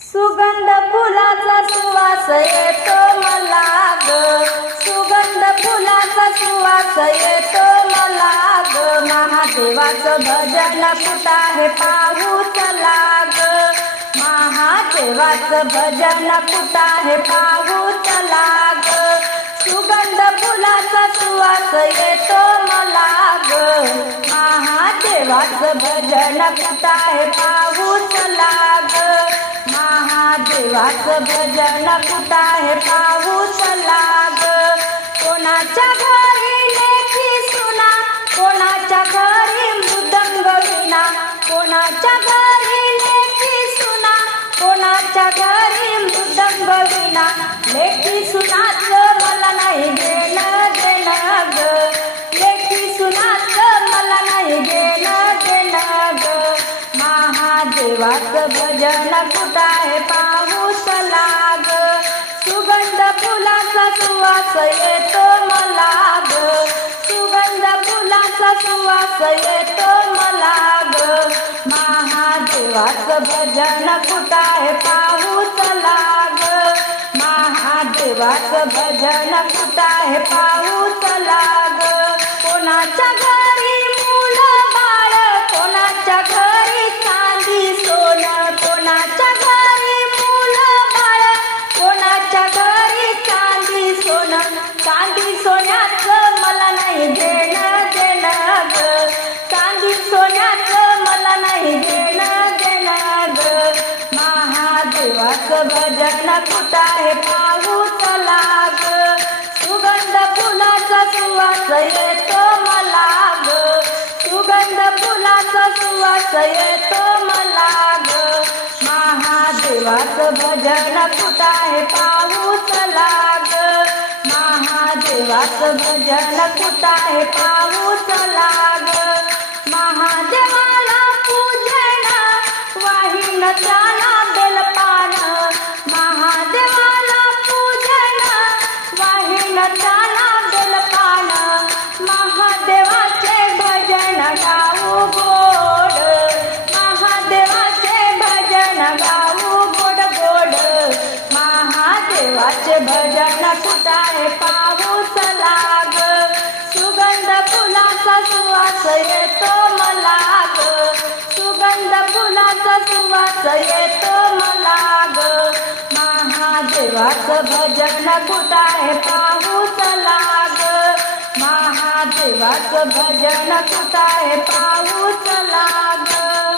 सुगंध फुलाचा सुवास येतो मला ग. सुगंध फुलाचा सुवास येतो मला ग. महादेवाचं भजन कुठं आहे पाहू चला ग. महादेवाचं भजन कुठं आहे पाहू चला ग. सुगंध फुलाचा सुवास येतो मला ग. महादेवाचं भजन कुठं आहे पाहू चला ग. देवाच भजन कुठं आहे पाहू लाग. ग कोणाच्या घरी लेखी सुना कोणाच्या घरी मृदंग विना. कोणाच्या घरी लेखी सुना कोणाच्या घरी मृदंग विना. लेखी सुनाच मला नाही घेणं देणं ग. लेखी सुनाच मला नाही घेणं देणं ग. महादेवाचं भजन कुठं आहे पा सुवास येतो मला ग. सुगंध फुलाचा सुवास येतो मला ग. महादेवाच भजन कुठाय पाहू चला ग. महादेवाच भजन कुठाय पाहू चला ग. कोणाच्या महादेवाचं भजन कुठं आहे? पाहू चला सुगंध फुलाचा सुवास येतो मला ग. सुगंध फुलाचा सुवास येतो मला ग. महादेवाचं भजन कुठं आहे? पाहू लाग ग. महादेवाचं भजन कुठं आहे? पाहू चला महादेवाला पूजन वाहिन चाला बेलपा सुवास येतो मला ग. सुगंध फुलाचा सुवास येतो मला ग. महादेवाचं भजन कुठाय पाहू चला ग. महादेवाचं भजन कुठाय पाहू चला ग.